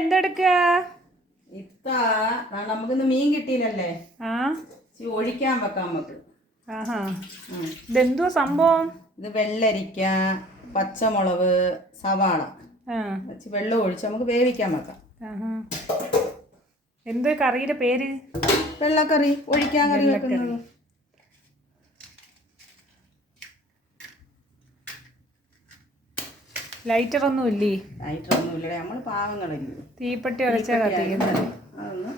എന്തെടുക്കുക? ഇത്താ നമുക്കിന്ന് മീൻ കിട്ടിയില്ലല്ലേ? ഒഴിക്കാൻ വെക്കാം നമുക്ക്. ഇതെന്തുവാ സംഭവം? ഇത് വെള്ളരിക്ക, പച്ചമുളക്, സവാള വെച്ച് വെള്ളം ഒഴിച്ച് നമുക്ക് വേവിക്കാൻ വെക്കാം. എന്ത് കറിയുടെ പേര്? വെള്ളക്കറി, ഒഴിക്കാൻ കറി വെക്കുന്നത്. ലൈറ്ററൊന്നും ഇല്ലേ? ലൈറ്ററൊന്നും ഇല്ലേ, നമ്മൾ പാവങ്ങളല്ലേ. തീപ്പെട്ടി ഉരച്ചാൽ കത്തിക്കുന്നത്. അതൊന്ന്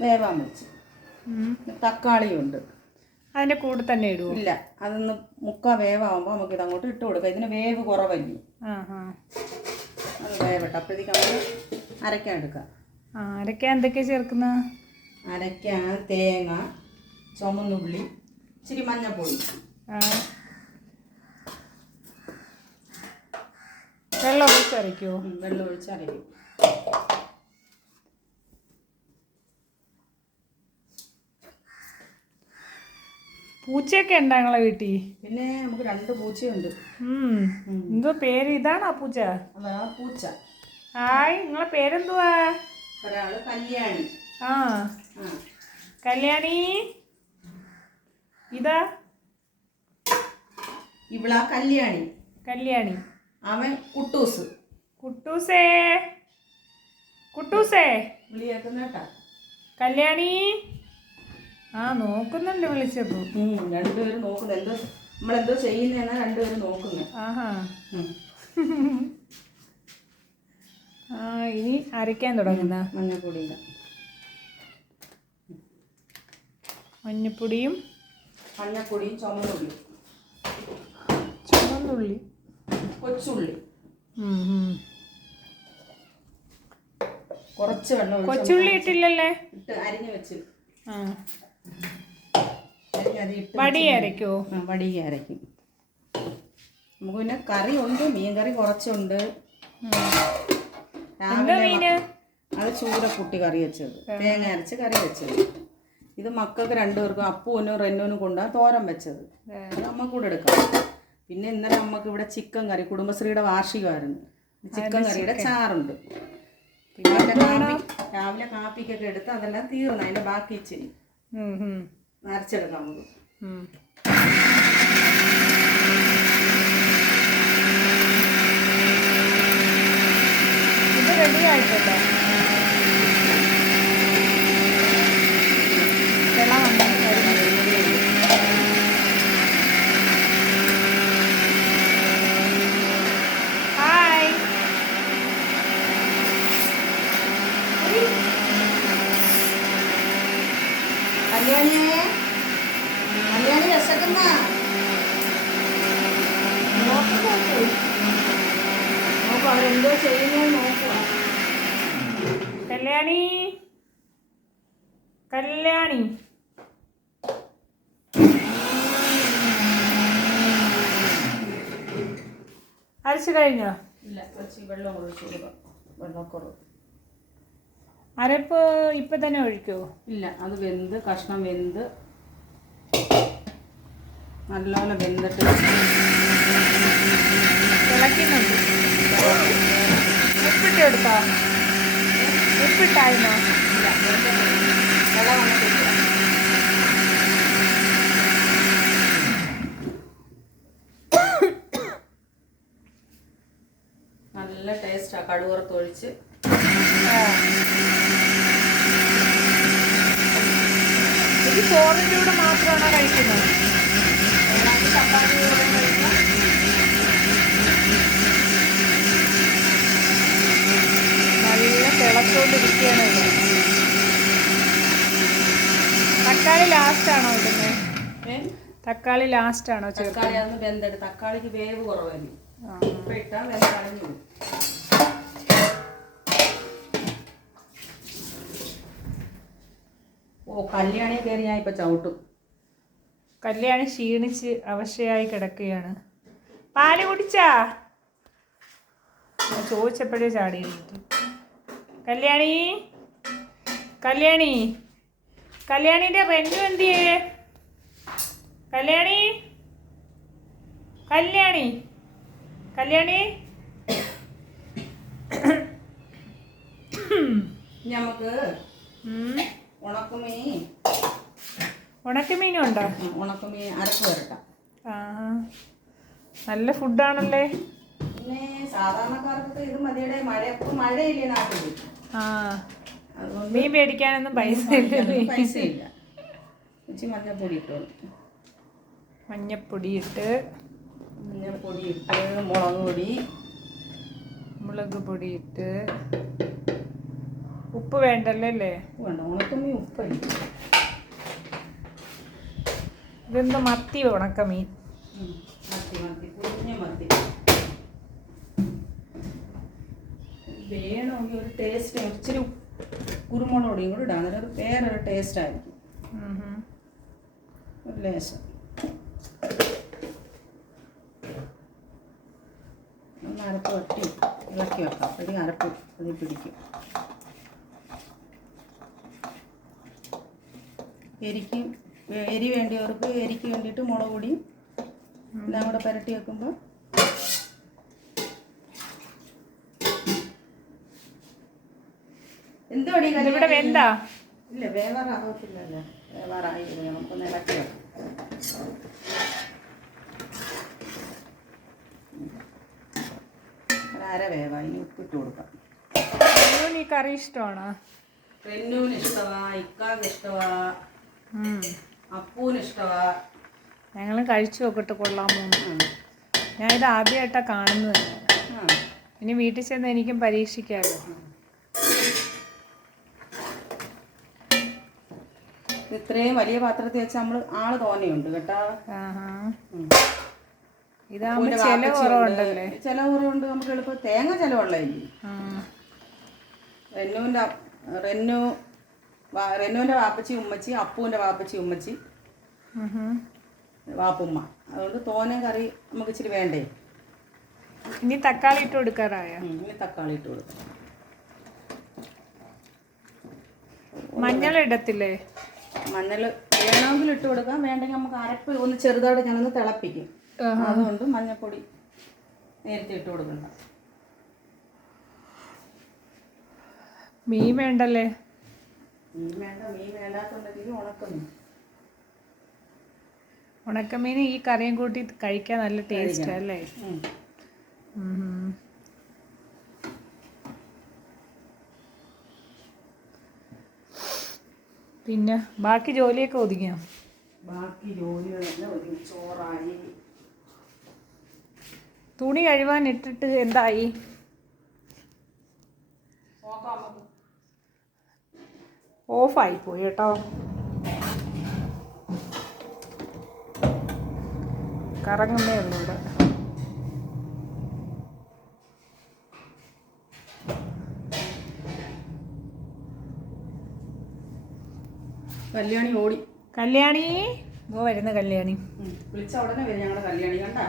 വേവാൻ വെച്ച്. തക്കാളിയുണ്ട്, അതിൻ്റെ കൂടെ തന്നെ ഇടുവോ? ഇല്ല, അതൊന്ന് മുക്കാൽ വേവാകുമ്പോൾ നമുക്ക് ഇതങ്ങോട്ട് ഇട്ട് കൊടുക്കാം. ഇതിന് വേവ് കുറവല്ലേ, അത് വേവട്ടെ. അപ്പോഴത്തേക്ക് നമ്മൾ അരയ്ക്കാൻ എടുക്കാം. അരയ്ക്കാൻ എന്തൊക്കെയാണ് ചേർക്കുന്നത്? അരയ്ക്കാൻ തേങ്ങ, ചുമന്നുള്ളി, ഇച്ചിരി മഞ്ഞൾപ്പൊടി, വെള്ളം ഒഴിച്ച് അരയ്ക്കുമോ? വെള്ളം ഒഴിച്ച് അരയ്ക്കും. പൂച്ചയൊക്കെ ഉണ്ടോ നിങ്ങളെ വീട്ടിൽ? പിന്നെ നമുക്ക് 2 പൂച്ചയുണ്ട്. എന്തോ പേര്? ഇതാണോ പൂച്ച? അതാ പൂച്ച. ഹായ്, നിങ്ങളെ പേരെന്തുവാ? ഒരാള് കല്യാണി. കല്യാണി. ഇതാ ഇവളാ കല്യാണി. കല്യാണി. അവൻ കുട്ടൂസ്. കുട്ടൂസേ, കുട്ടൂസേ വിളി കേൾക്കുന്നേട്ടാ. കല്യാണി. നോക്കുന്നുണ്ട് വിളിച്ചപ്പോ. രണ്ടുപേരും നോക്കുന്നു. എന്തോ നമ്മളെന്തോ ചെയ്യുന്നതെന്നാ രണ്ടുപേരും നോക്കുന്നത്. ഇനി അരയ്ക്കാൻ തുടങ്ങുന്ന മഞ്ഞപ്പൊടിയില്ല. മഞ്ഞപ്പൊടിയും ചുമന്നുള്ളി, കൊച്ചുള്ളി, കുറച്ച് വെള്ളം. കൊച്ചുള്ളി ഇട്ടില്ലല്ലേ? ഇട്ട് അരിഞ്ഞു വെച്ച്. വടിയെ അരയ്ക്കോ? വടിയെ അരയ്ക്കും. നമുക്ക് പിന്നെ കറി ഉണ്ട്, മീൻ കറി കുറച്ചുണ്ട്. രാവിലെ അത് ചൂരക്കുട്ടി കറി വെച്ചത്, തേങ്ങ അരച്ച് കറി വെച്ചത്. ഇത് മക്കൾക്ക് 2 പേർക്കും, അപ്പൂനും റെന്നൂനും കൊണ്ടാണ് തോരൻ വെച്ചത്. അത് അമ്മ കൂടെ എടുക്കാം. പിന്നെ ഇന്നലെ അമ്മക്ക് ഇവിടെ ചിക്കൻ കറി, കുടുംബശ്രീയുടെ വാർഷികമായിരുന്നു. ചിക്കൻ കറിയുടെ ചാറുണ്ട്. പിന്നെ രാവിലെ കാപ്പിക്കൊക്കെ എടുത്ത് അതെല്ലാം തീർന്നു. അതിൻ്റെ ബാക്കി ഇച്ചിരി അരച്ചെടുക്കാം നമുക്ക്. ഇത് റെഡി ആയിട്ടോ? വെള്ളം ഹായ്. കല്യാണിയെ, കല്യാണി വിശക്കുന്ന നോക്കൂ, അവരെന്തോ ചെയ്യുന്നത് നോക്കുക. കല്യാണി, കല്യാണി. അരച്ചു കഴിഞ്ഞോ? ഇല്ല, കുറച്ച് വെള്ളം ഒഴിച്ചു കൊടുക്കാം. വെള്ളക്കുറവ്. അരപ്പ് ഇപ്പം തന്നെ ഒഴിക്കുമോ? ഇല്ല, അത് വെന്ത് കഷ്ണം വെന്ത് നല്ലോണം വെന്തിട്ട് തിളയ്ക്കുന്നുണ്ട്. ഉപ്പിട്ട് എടുത്തോ? ഉപ്പിട്ടായിരുന്നോ? ഇല്ല, വെള്ളം വന്നിട്ടില്ല. നല്ല ടേസ്റ്റാണ്. കടുവറുത്തൊഴിച്ച് ഇത് ചോറിൻ്റെ കൂടെ മാത്രമാണോ കഴിക്കുന്നത്? ചപ്പാത്തി കൂടെ കഴിക്കാം. നല്ല തിളച്ചുകൊണ്ടിരിക്കുകയാണ് ഇത്. തക്കാളി ലാസ്റ്റാണോ ഇടുന്നത്? തക്കാളി ലാസ്റ്റാണോ ചേർക്കുന്നത്? തക്കാളി അതൊന്ന് വെന്തെടുത്ത്. തക്കാളിക്ക് വേവ് കുറവല്ലേ, ഇപ്പം ഇട്ടാൽ വെന്ത് കളഞ്ഞു പോകും. കല്യാണിയെ കയറി ഞാൻ ഇപ്പം ചവിട്ടും. കല്യാണി ക്ഷീണിച്ച് അവശയായി കിടക്കുകയാണ്. പാല് കുടിച്ചാ? ചോദിച്ചപ്പോഴേ ചാടി എണീറ്റു. കല്യാണി, കല്യാണി, കല്യാണിൻ്റെ റെന്നു എന്തിയേ? കല്യാണി, കല്യാണി, കല്യാണി ഇനി നമുക്ക് ഉം. ഉണക്കമീൻ ഉണക്കമീനും ഉണ്ടോ? ഉണക്കമീൻ അരപ്പ് വരട്ടാം. ആ, നല്ല ഫുഡാണല്ലേ. പിന്നെ സാധാരണക്കാർക്കൊക്കെ ഇത് മതിയുടെ മഴയില്ലേ നാട്ടിൽ, ആ, അതുകൊണ്ട് മീൻ മേടിക്കാനൊന്നും പൈസ ഇല്ലല്ലേ. പൈസ ഇല്ല. ഇച്ചിരി മഞ്ഞപ്പൊടി ഇട്ടോളൂ. മഞ്ഞപ്പൊടി ഇട്ട്, മഞ്ഞപ്പൊടി ഇട്ട്, മുളക് പൊടി, മുളക് പൊടി ഇട്ട്, ഉപ്പ് വേണ്ടല്ലേ അല്ലേ? വേണ്ട, ഉണക്കമീൻ ഉപ്പല്ല. ഇതെന്താ മത്തി ഉണക്കമീൻ? മത്തി കുഞ്ഞ മത്തി. വേണമെങ്കിൽ ഒരു ടേസ്റ്റ് ഇച്ചിരി കുരുമുളക് പൊടിയും കൂടി ഇടാം, അതൊരു വേറൊരു ടേസ്റ്റ് ആയിരിക്കും. ഒരു ലേശം ഒന്ന് അരപ്പ് വട്ടി ഇളക്കി വെക്കാം. അപ്പോഴേക്കും അരപ്പ് അതിൽ പിടിക്കും. എരി വേണ്ടിയവർക്ക് എരിക്ക് വേണ്ടിയിട്ട് മുളക് പൊടിയും എല്ലാം കൂടെ പുരട്ടി വെക്കുമ്പോൾ എന്തുപടി ഇവിടെ വെന്താ? ഇല്ല, വേവാറാകത്തില്ലല്ലോ. വേവാറായി നമുക്കൊന്ന് ഇളക്കി വെക്കാം. അര വേവാ. ഇനി ഉപ്പിട്ട് കൊടുക്കാം. ഈ കറി ഇഷ്ടമാണോ? റെന്നൂന് ഇഷ്ടമാ, ഇക്കാക്ക് ഇഷ്ടമാ, അപ്പൂന് ഇഷ്ടമാ. ഞങ്ങളും കഴിച്ചു നോക്കട്ടെ കൊള്ളാമോ. ഞാനിത് ആദ്യമായിട്ടാണ് കാണുന്നത്. ഇനി വീട്ടിൽ ചെന്ന് എനിക്കും പരീക്ഷിക്കാമല്ലോ. ഇത്രയും വലിയ പാത്രത്തിൽ വെച്ച് നമ്മൾ ആള് തോനെയുണ്ട് കേട്ടോ. ഇതാകുമ്പോൾ ചിലവ് കുറവുണ്ടല്ലേ? ചിലവ് കുറവുണ്ട്. നമുക്ക് എളുപ്പം തേങ്ങ ചിലവുള്ളതല്ലേ. റെന്നുവിൻ്റെ വാപ്പച്ചി ഉമ്മച്ചി, അപ്പൂൻ്റെ വാപ്പച്ചി ഉമ്മച്ചി, വാപ്പുമ്മ. അതുകൊണ്ട് തോനെ കറി നമുക്ക് ഇച്ചിരി വേണ്ടേ. ഇനി തക്കാളി ഇട്ട് കൊടുക്കാറായ? ഇനി തക്കാളി ഇട്ട് കൊടുക്കാം. മഞ്ഞൾ ഇടത്തില്ലേ? മഞ്ഞൾ വേണമെങ്കിൽ ഇട്ട് കൊടുക്കാം, വേണ്ടെങ്കിൽ നമുക്ക് അരപ്പ് ഒന്ന് ചെറുതായിട്ട് ഞാനൊന്ന് തിളപ്പിക്കും. അതുകൊണ്ട് മഞ്ഞൾപ്പൊടി നേരത്തെ ഇട്ട് കൊടുക്കണ്ട. മീൻ വേണ്ടല്ലേ? മീൻ വേണ്ടാത്തുണ്ടെങ്കിൽ ഉണക്കമീൻ. ഉണക്കമീൻ ഈ കറിയും കൂട്ടി കഴിക്കാൻ നല്ല ടേസ്റ്റ് അല്ലേ? പിന്നെ ബാക്കി ജോലിയൊക്കെ ഒതുങ്ങിയോ? ബാക്കി ജോലികളെല്ലാം ഒതുങ്ങി. ചോറായി. തുണി കഴുകാൻ ഇട്ടിട്ട് എന്തായി? ഓഫായി പോയി കേട്ടോ. കറങ്ങുന്നേ ഉള്ളൂ ഇവിടെ. കല്യാണി ഓടി. കല്യാണി വരുന്ന കല്യാണി വിളിച്ച ഉടനെ വരും ഞങ്ങളുടെ കല്യാണി. കണ്ടാ?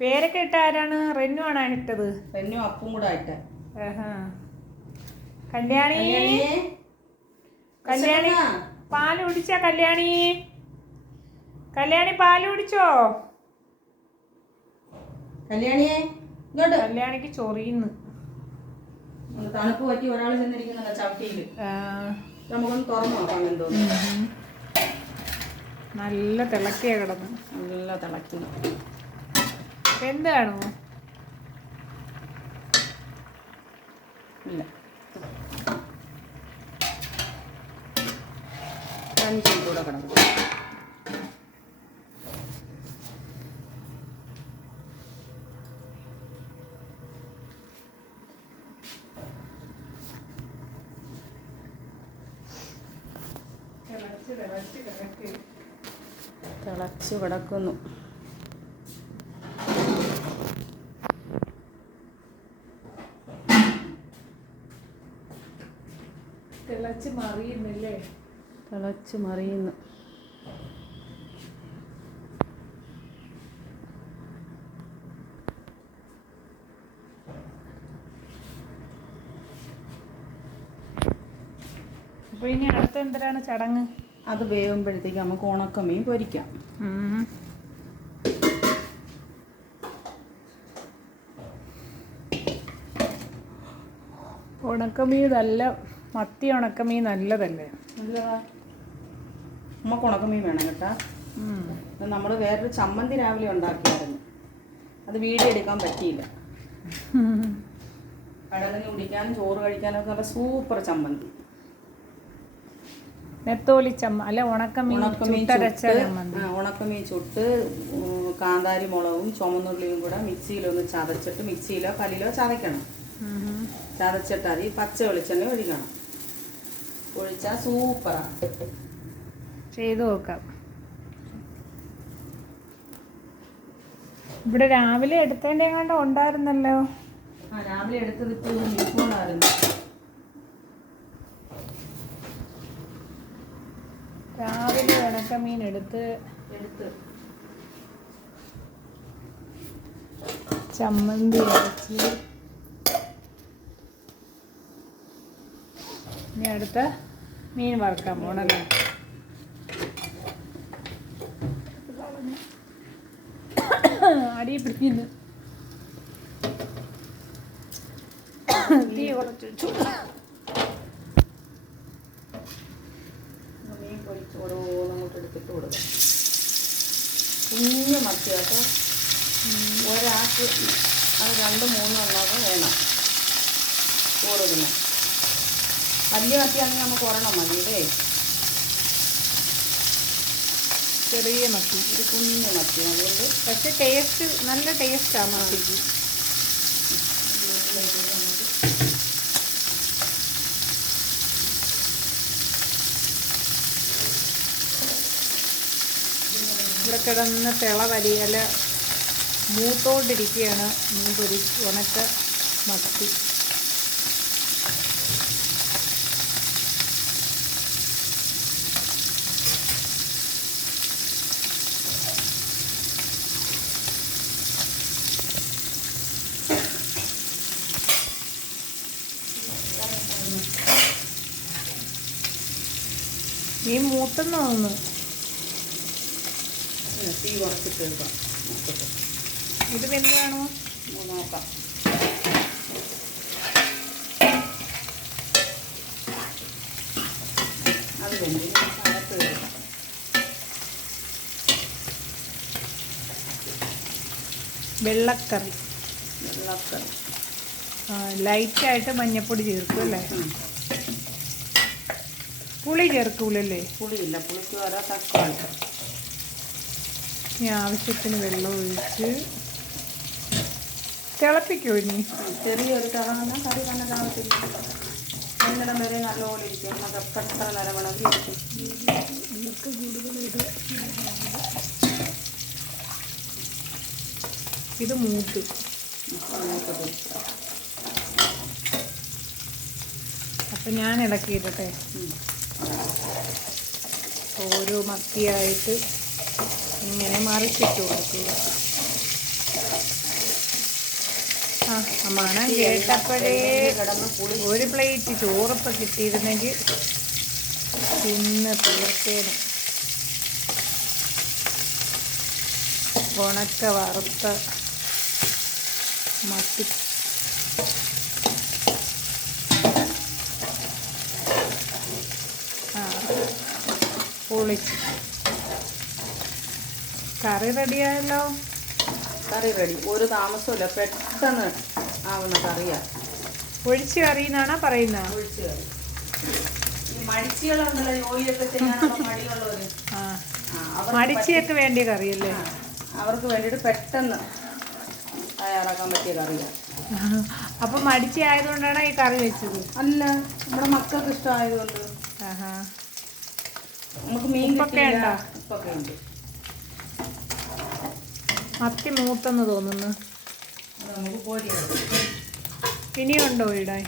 പേരൊക്കെ ഇട്ട ആരാണ്? റെന്നു ആണോ ഇട്ടത്? റെന്നു അപ്പും കൂടെ ആയിട്ട്. കല്യാണി കല്യാണി പാല് കുടിച്ച? കല്യാണി കല്യാണി പാല് കുടിച്ചോ? കല്യാണിയെ ഇങ്ങോട്ട്. കല്യാണിക്ക് ചൊറിയുന്നു. തണുപ്പ് പറ്റി ഒരാൾ ചെന്നിരിക്കുന്നുണ്ടോ ചവിട്ടിയില്. നമുക്കൊന്ന് തുറന്നു നോക്കാം എന്തോന്നു. നല്ല തിളക്കിയ കിടന്നു. നല്ല തിളക്കുന്നു. എന്താണോ? ഇല്ല, അഞ്ചും കൂടെ കിടക്കും. തിളച്ച് കിടക്കുന്നു. തിളച്ച് മറിയുന്നില്ലേ? തിളച്ച് മറിയുന്നു. അപ്പോൾ ഇനി അടുത്ത എന്തിനാണ് ചടങ്ങ്? അത് വേവുമ്പോഴത്തേക്ക് നമുക്ക് ഉണക്കമീൻ പൊരിക്കാം. ഉണക്കമീൻ നല്ല മത്തി ഉണക്കമീൻ നല്ലതല്ലേ? നല്ലതാ. നമുക്ക് ഉണക്കമീൻ വേണം കേട്ടാ. നമ്മൾ വേറൊരു ചമ്മന്തി രാവിലെ ഉണ്ടാക്കിയായിരുന്നു, അത് വീഡിയോ എടുക്കാൻ പറ്റിയില്ല. കടലിന് കുടിക്കാനും ചോറ് കഴിക്കാനും ഒക്കെ നല്ല സൂപ്പർ ചമ്മന്തി. നെത്തോലി അല്ല ഉണക്കമീൻ ഉണക്കമീൻ ചുട്ട് കാന്താരി മുളകും ചുമന്നുള്ളിയും കൂടെ മിക്സിയിലൊന്ന് ചതച്ചിട്ട്, മിക്സിയിലോ കല്ലിലോ ചതയ്ക്കണം. ചതച്ചിട്ട് അത് പച്ച വെളിച്ചെണ്ണ ഒഴിക്കണം. ഒഴിച്ചാൽ സൂപ്പറാണ്. ചെയ്തു നോക്കാം. ഇവിടെ രാവിലെ എടുത്തതിൻ്റെ കണ്ട ഉണ്ടായിരുന്നല്ലോ. രാവിലെ എടുത്തത് ഇപ്പോൾ മിസ്സോണായിരുന്നു. രാവിലെ ഉണക്കമീൻ എടുത്ത് ചമ്മന്തി അരച്ച് ഇനി അടുത്ത മീൻ വറുക്കാൻ പോണല്ലേ? അടി പിടിക്കുന്നു. തീ കുറച്ച് മീൻ പൊരിച്ച് ഓരോന്നങ്ങോട്ട് എടുത്തിട്ട് കൊടുക്കാം. കുഞ്ഞു മത്തി കേട്ടോ. ഒരാൾക്ക് അത് 2-3 എണ്ണമൊക്കെ വേണം ചോറിന്. വലിയ മത്തിയാണെങ്കിൽ നമുക്ക് ഒരെണ്ണം മതി. ഇതേ ചെറിയ മത്തി, ഒരു കുഞ്ഞു മത്തി. അതുകൊണ്ട് പക്ഷെ ടേസ്റ്റ് നല്ല ടേസ്റ്റാണ് മത്തിക്ക്. ഇവിടെ കിടന്ന് തിള വലിയല മൂത്തോണ്ടിരിക്കുകയാണ് മീൻ പൊരി ഉണക്ക മത്തി. മീൻ മൂത്തെന്ന് തോന്നുന്നു. തീ കുറച്ചിട്ട് എടുക്കാം. ഇത് വെന്താണോ നോക്കാം. അത് വെന്ത് അകത്ത് എടുക്കാം. വെള്ളക്കറി ലൈറ്റായിട്ട് മഞ്ഞപ്പൊടി ചേർക്കും അല്ലേ? പുളി ചേർക്കൂലല്ലേ? പുളിയില്ല, പുളിക്ക് വരാ തക്കാളി. ഇനി ആവശ്യത്തിന് വെള്ളം ഒഴിച്ച് തിളപ്പിക്കോ? ഇനി ചെറിയൊരു തിളങ്ങുന്ന കറി തന്നെ തിളപ്പില്ല. എന്നിടം വരെ നല്ലപോലെ ഇരിക്കും. നമുക്ക് എത്ര നേരം വേണമെങ്കിൽ ഇരിക്കും. ഇത് മൂത്ത് അപ്പം ഞാൻ ഇളക്കിയിട്ടെ ഓരോ മത്തിയായിട്ട് ഇങ്ങനെ മറിച്ചിട്ട് കൊടുക്കുക. മണം കേട്ടപ്പോഴേ ഒരു പ്ലേറ്റ് ചോറപ്പം കിട്ടിയിരുന്നെങ്കിൽ തിന്ന് തീർത്തേന്. ഉണക്ക വറുത്ത മത്തി പൊളിച്ച് കറി റെഡിയായല്ലോ. കറി റെഡി. ഒരു താമസമില്ല, പെട്ടെന്ന് ആവുന്ന കറിയാണ്. ഒഴിച്ച് കറി എന്നാണോ പറയുന്നത്? ഒഴിച്ച് കറി. ഈ മടിച്ചികളുണ്ടല്ലോ ജോലിയൊക്കെ ചെയ്യാനുള്ള മടിയുള്ളവര്, മടിച്ചിയൊക്കെ വേണ്ടിയ കറിയല്ലേ? അവർക്ക് വേണ്ടിയിട്ട് പെട്ടെന്ന് തയ്യാറാക്കാൻ പറ്റിയ കറിയാണ്. അപ്പം മടിച്ചി ആയതുകൊണ്ടാണ് ഈ കറി വെച്ചത്? അല്ല, നമ്മുടെ മക്കൾക്ക് ഇഷ്ടമായതുകൊണ്ട്. നമുക്ക് മീൻ ഉപ്പൊക്കെ ഉണ്ടോ? ഉപ്പൊക്കെ ഉണ്ട്. മത്തി മൂത്തെന്ന് തോന്നുന്നു. നമുക്ക് പോരി ഇനിയുണ്ടോ ഇടാൻ?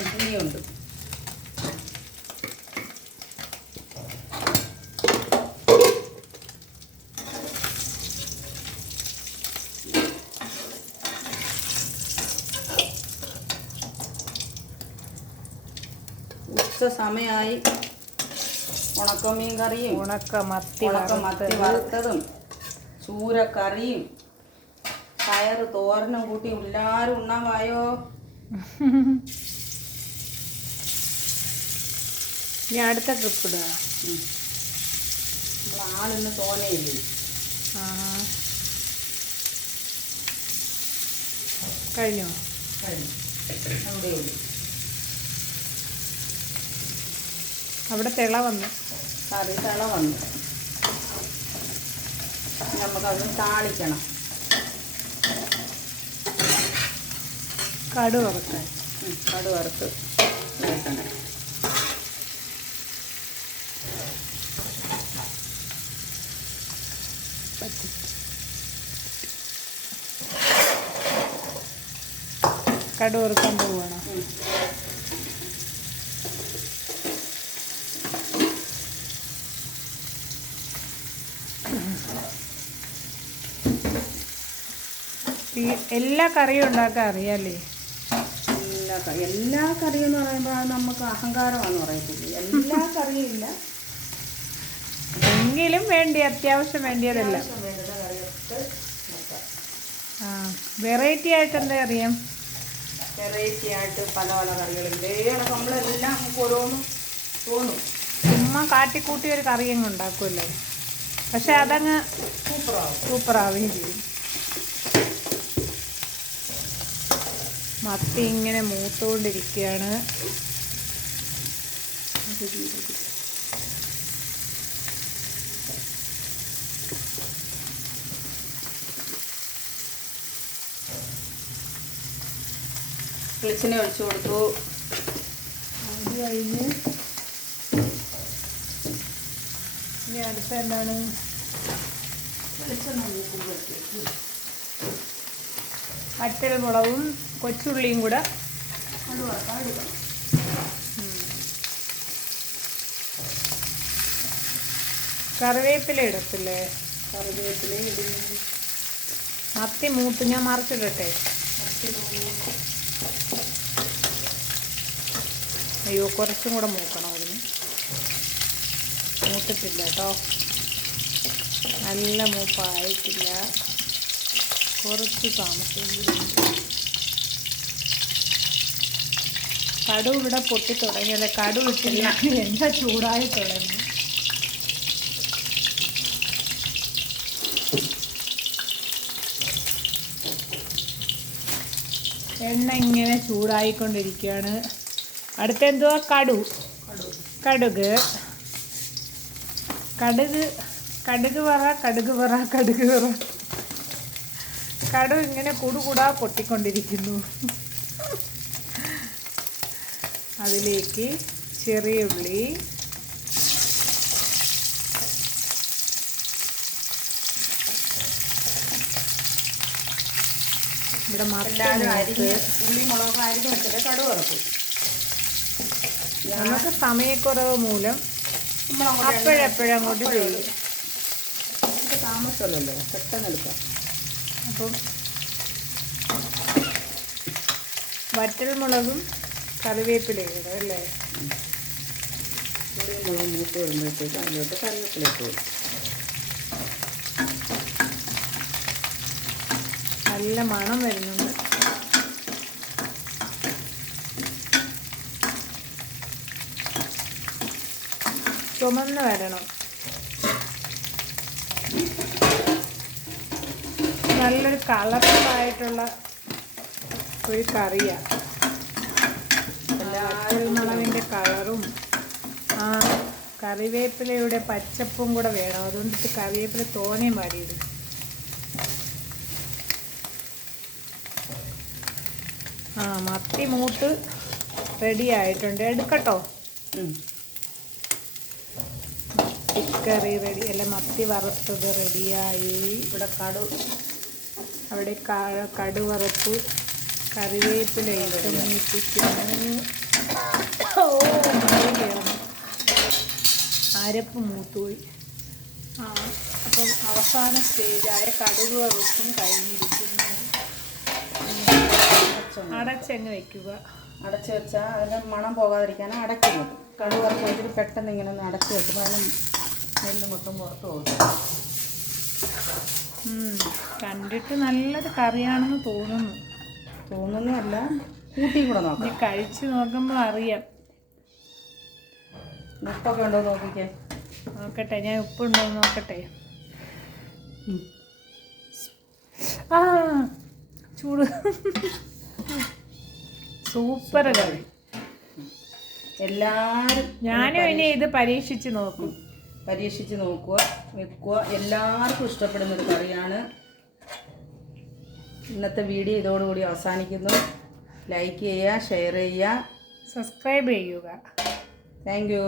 ഇനിയുണ്ട്. ഉച്ച സമയമായി. ഉണക്കമീൻ കറിയും ഉണക്ക മത്തി വറുത്തതും ചൂരക്കറിയും പയറ് തോരനും കൂട്ടി എല്ലാവരും ഉണ്ണാൻ വായോ. ഇനി അടുത്ത ട്രിപ്പ് ഇടുക. നമ്മൾ ആളിന്ന് തോനെയില്ലേ. ആ കഴിഞ്ഞോ? കഴിഞ്ഞു. അവിടെ ഉള്ളു. അവിടെ തിള വന്നു. കറി തിള വന്നു. നമുക്കത് താളിക്കണം. കടു വറുക്കാൻ. കടു വറുത്ത് വെക്കണം. കടു വറുക്കാൻ പോവുകയാണ്. എല്ലാ കറിയും ഉണ്ടാക്കാൻ അറിയാല്ലേ? എല്ലാ കറിയും എന്ന് പറയുമ്പോൾ അത് നമുക്ക് അഹങ്കാരമാണെന്ന് പറയത്തില്ല. എല്ലാ കറിയും ഇല്ല, എങ്കിലും വേണ്ടി അത്യാവശ്യം വേണ്ടിയതെല്ലാം. ആ വെറൈറ്റി ആയിട്ട് എന്താ അറിയാം? വെറൈറ്റി ആയിട്ട് പല പല കറികളുണ്ട്. നമ്മളെല്ലാം നമുക്ക് ഓരോന്നും തോന്നും. ചുമ്മാ കാട്ടിക്കൂട്ടി ഒരു കറിയങ്ങ് ഉണ്ടാക്കുമല്ലേ, പക്ഷെ അതങ്ങ് സൂപ്പറാവുകയും ചെയ്യും. മത്തി ഇങ്ങനെ മൂത്തുകൊണ്ടിരിക്കുകയാണ്. വെളിച്ചെണ്ണ ഒഴിച്ചു കൊടുത്തു. അത് കഴിഞ്ഞ് ഇനി അടുത്ത എന്താണ്? വെളിച്ചെണ്ണ മൂക്കുമ്പോഴത്തേക്ക് വറ്റൽ മുളകും കൊച്ചുള്ളിയും കൂടെ അത് വറുക്കാൻ എടുക്കണം. കറിവേപ്പില ഇടത്തില്ലേ? കറിവേപ്പില ഇടുന്നു. മത്തി മൂത്ത് ഞാൻ മറിച്ചിടട്ടെ. അയ്യോ കുറച്ചും കൂടെ മൂക്കണം. അതിന് മൂത്തിട്ടില്ല കേട്ടോ, നല്ല മൂപ്പായിട്ടില്ല, കുറച്ച് താമസിക്കുന്നുണ്ട്. കടു ഇവിടെ പൊട്ടി തുടങ്ങിയല്ലേ? കടു ഇട്ടില്ല, എണ്ണ ചൂടായി തുടങ്ങി. എണ്ണ ഇങ്ങനെ ചൂടായിക്കൊണ്ടിരിക്കുകയാണ്. അടുത്ത എന്തുവാ? കടുക്. കടുക് പറ. കടു ഇങ്ങനെ കൂടുകൂടാ പൊട്ടിക്കൊണ്ടിരിക്കുന്നു. അതിലേക്ക് ചെറിയ ഉള്ളി, ഇവിടെ ഉള്ളി മുളക് അരിഞ്ഞ് വെച്ചിട്ട് കടു വറുക്കും. നമുക്ക് സമയക്കുറവ് മൂലം അപ്പോഴെപ്പോഴും അങ്ങോട്ട് ചെയ്യും. നമുക്ക് താമസമല്ലല്ലോ, പെട്ടെന്ന് എടുക്കാം. അപ്പം വറ്റൽ മുളകും കറിവേപ്പിലയും ഇടും അല്ലേ? ഉള്ളിയും മുളകും മൂത്ത് വരുമ്പോഴത്തേക്ക് അതിലോട്ട് കറിവേപ്പില ഇട്ട് കൊടുക്കും. നല്ല മണം വരുന്നുണ്ട്. ചുമന്ന് വരണം. നല്ലൊരു കളർഫുള്ളായിട്ടുള്ള ഒരു കറിയാണ്. മുളകിൻ്റെ കളറും ആ കറിവേപ്പിലയുടെ പച്ചപ്പും കൂടെ വേണം. അതുകൊണ്ട് കറിവേപ്പില തോനെയും വാടിയിടും. ആ മത്തി മൂട്ട് റെഡി ആയിട്ടുണ്ട്. എടുക്കട്ടോ? കറി റെഡി അല്ല, മത്തി വറുത്തത് റെഡിയായി. ഇവിടെ അവിടെ കടു വറുപ്പ്, കറിവേപ്പില ഇട്ട് മൂപ്പിക്കുന്നു. ഓ മഴ കയറുന്നു, അരപ്പ് മൂത്തുപോയി. ആ അപ്പം അവസാന സ്റ്റേജായ കടുക് വറുപ്പും കഴിഞ്ഞിരിക്കുന്നു. അടച്ചങ്ങ് വയ്ക്കുക. അടച്ച് വെച്ചാൽ അതിൻ്റെ മണം പോകാതിരിക്കാനാണ് അടയ്ക്കുന്നത്. കടുക് വറുപ്പ് വെച്ചിട്ട് പെട്ടെന്ന് ഇങ്ങനെ ഒന്ന് അടച്ച് വെക്കുമ്പോൾ അതിന് നെല്ല് മൊത്തം പുറത്ത് പോകും. കണ്ടിട്ട് നല്ലൊരു കറിയാണെന്ന് തോന്നുന്നതല്ല, കൂട്ടി കൂടെ നോക്കാം. കഴിച്ച് നോക്കുമ്പോൾ അറിയാം. ഉപ്പൊക്കെ ഉണ്ടോ നോക്കിക്കേ. നോക്കട്ടെ, ഞാൻ ഉപ്പുണ്ടോ എന്ന് നോക്കട്ടെ. ആ ചൂട്. സൂപ്പർ കറി. എല്ലാവരും ഞാനും ഇനി ഇത് പരീക്ഷിച്ച് നോക്കും. പരീക്ഷിച്ച് നോക്കുക, വെക്കുക. എല്ലാവർക്കും ഇഷ്ടപ്പെടുന്നൊരു കറിയാണ്. ഇന്നത്തെ വീഡിയോ ഇതോടുകൂടി അവസാനിക്കുന്നു. ലൈക്ക് ചെയ്യുക, ഷെയർ ചെയ്യുക, സബ്സ്ക്രൈബ് ചെയ്യുക. Thank you.